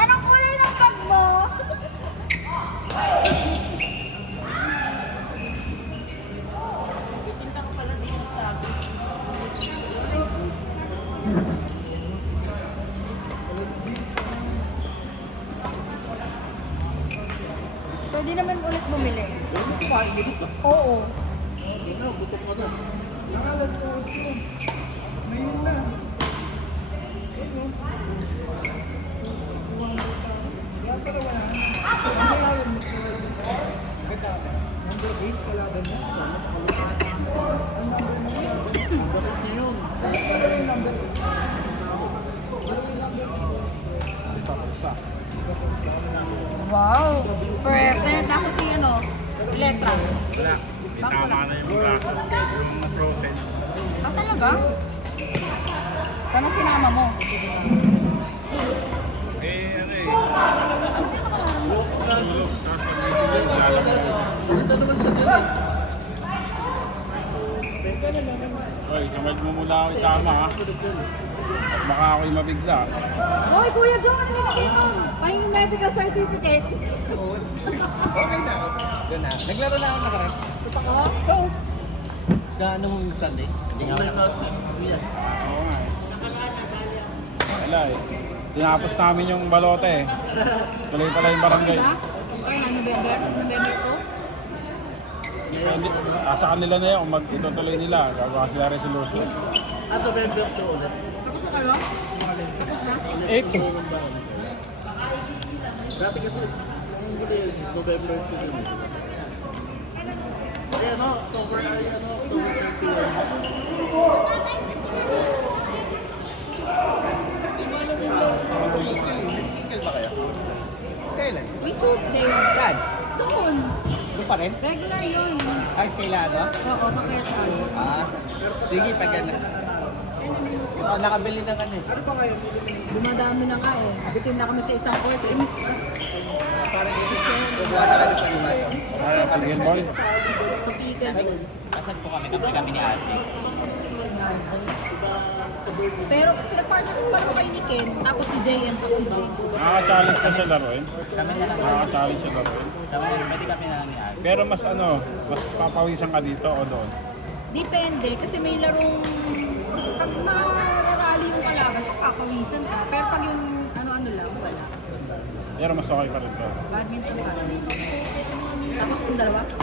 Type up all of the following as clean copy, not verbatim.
Anong kulay ng bag mo? Bitinta ko pala din ang sabi. Pwede naman ulit bumili. Oo. Wow! Present. Nasa si ano? Letra. Wala. Tama na yung braso. Yung frozen. Ah, talaga? Sana sinama mo. Ano eh. Ano pinakalaan mo? Tulog. Tapos pag may tulog, lalabas. Ganda naman siya dyan eh. Hoy, samad mo muna ako isama ha. At baka ako'y mabigla. Hoy, Kuya Joe, ano ka dito? Pahingin medical certificate. Okay na. Doon na. Naglaro na ako nakaraan. Totoo? Oo. Gaano mong Sunday? Hindi nga ako. Oo nga eh. Wala eh. Tinapos namin yung balote eh. Tuloy pala yung barangay. Diba? Ay, November? November 2? Hindi, sa kanila na yun kung itutuloy nila. Gagawa sila resolution. November 2 ulit. Tapos na kayo? Ito. Dati kasi, November 2. Ano, October 20. Nag-tinkle ba kayo? Kailan? May Tuesday. Saan? Doon. Doon pa rin? Regular yun. Ay, kailan ba? Oo, sa Quezon. Sige, pag ano. Oh, nakabili ng ano eh. Dumadami na nga eh. Bitin na kami sa isang court. Parang yun. Gumawa na kami sa lima ito. Tigil ball. Sa pickle. Asan po kami? Kami ni Ate. Pero pinag-partner ko pala kay ni Ken, tapos si JM at si James. Nakaka-challenge na siya laruin. Kami na lang. Nakaka-challenge siya laruin. Pwede kami na lang ni Ate. Pero mas mas papawisan ka dito o doon. Depende, kasi may larong, pag mararali yung kalaban, papawisan ka. Pero pag yung ano-ano lang, wala. Pero mas okay pa rin doon. Badminton ka rin. Tapos yung dalawa. Kasi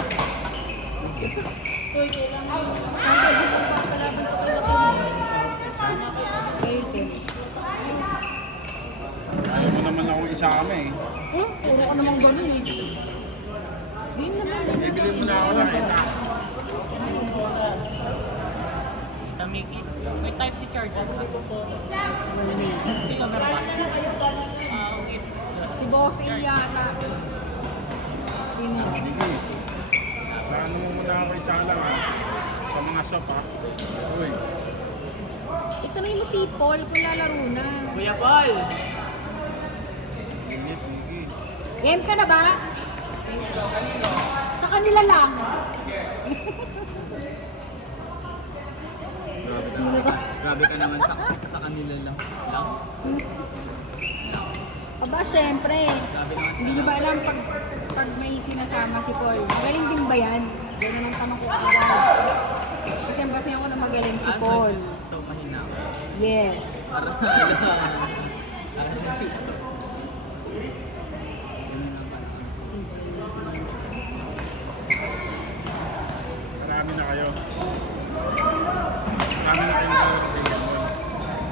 dito pa kalaban ko talaga kay Ken. Ayaw mo naman akong isama eh. Puro ka namang ganun eh. Di naman. Bibili mo na ako na. Tamiki. May type si charger. Wala. Hindi ka meron ba? Si Boss E yata. Sino yun? Sige. Sa ano mo muna ako isala ha. Sa mga shop ha. Uy. Itanong mo si Paul kung lalaro na. Kuya Paul! Init, Miggy. Game ka na ba? Sa kanila lang. Sino to? Grabe ka naman sa kanila lang. Aba, syempre. Grabe naman. Hindi nyo ba alam pag may sinasama si Paul? Magaling din ba yan? Ganun ang tanong ko agad. Kasi ang base ako na magaling si Paul. So, mahina ako. Yes. Parang Si Jay. Marami na kayo. Marami na kayo nalalapigan mo.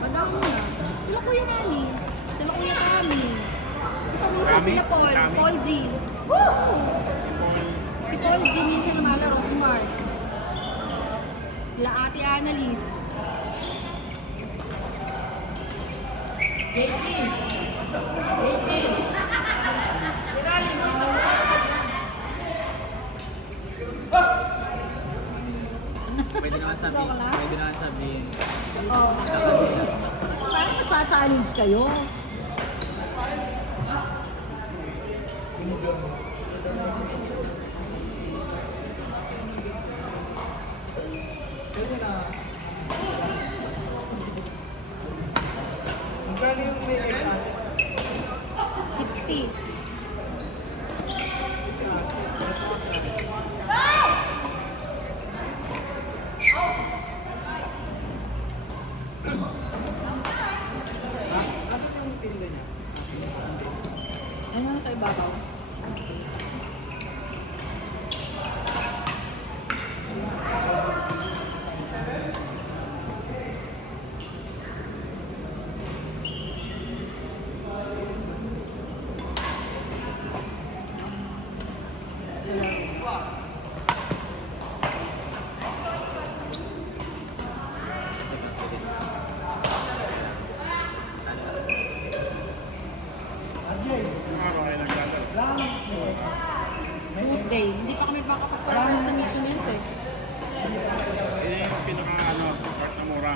Madami na. Sila Kuya Nani. Sila Kuya Tami. Minsan sila Paul. Tami? Paul G. Woo! Si Paul G minsan lumalaro. Si Mark. Sila Ate Annalise. pwede naman sabihin. Pwede naman sabihin. Oh. Sa kanila. Parang magsa-challenge kayo. 60. Ano na sa ibabaw? Yung araw kayo naglalaro. Tuesday. Hindi pa kami makapagparang sa Missionens eh. Yun yung pinaka part na mura.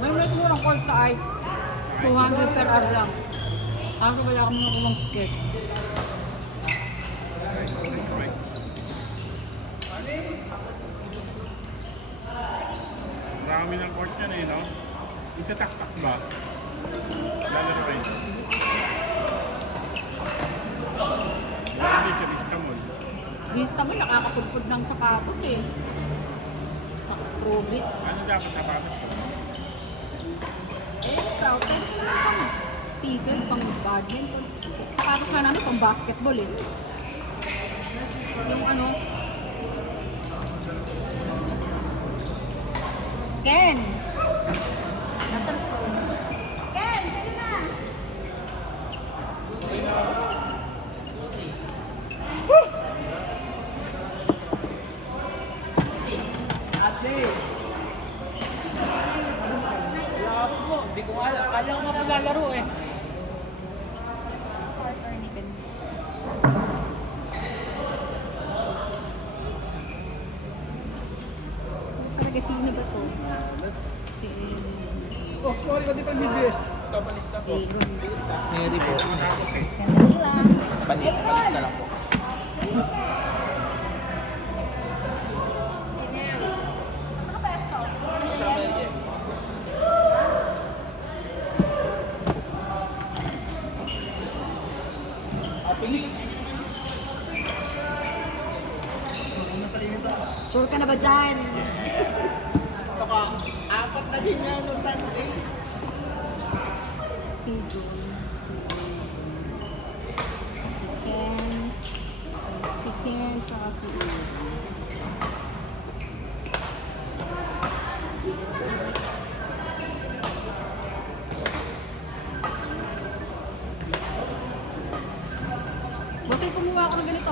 May mas murang court sa Arts. 200 per hour lang. Kaso wala kami nakulang skate. Marami ng court yan eh, no? Isa taktak ba? Lalaro kayo. Hindi siya Istanbul. Vista mo, nakakapudpud ng sapatos eh. Trubit. Ano dapat sapatos ko? Eh, ikaw, pwede mo naman pang pickle, pang badminton. Sapatos nga namin pang basketball eh. Yung ano? Ken! Nasaan po? Ken, pwede na! Ate! Wala po. Hindi ko alam. Kala ko mapaglalaro eh. Partner ni Ken. Talaga sino ba to? Si Ox, mawali ka di pa BBS. Aaron. Mary po. Sandali lang. Palit na lang po. Sure ka na ba dyan? Baka apat na din niya no Sunday. Si June, si Ken, tsaka si Aaron. Basta kumuha ako ng ganito.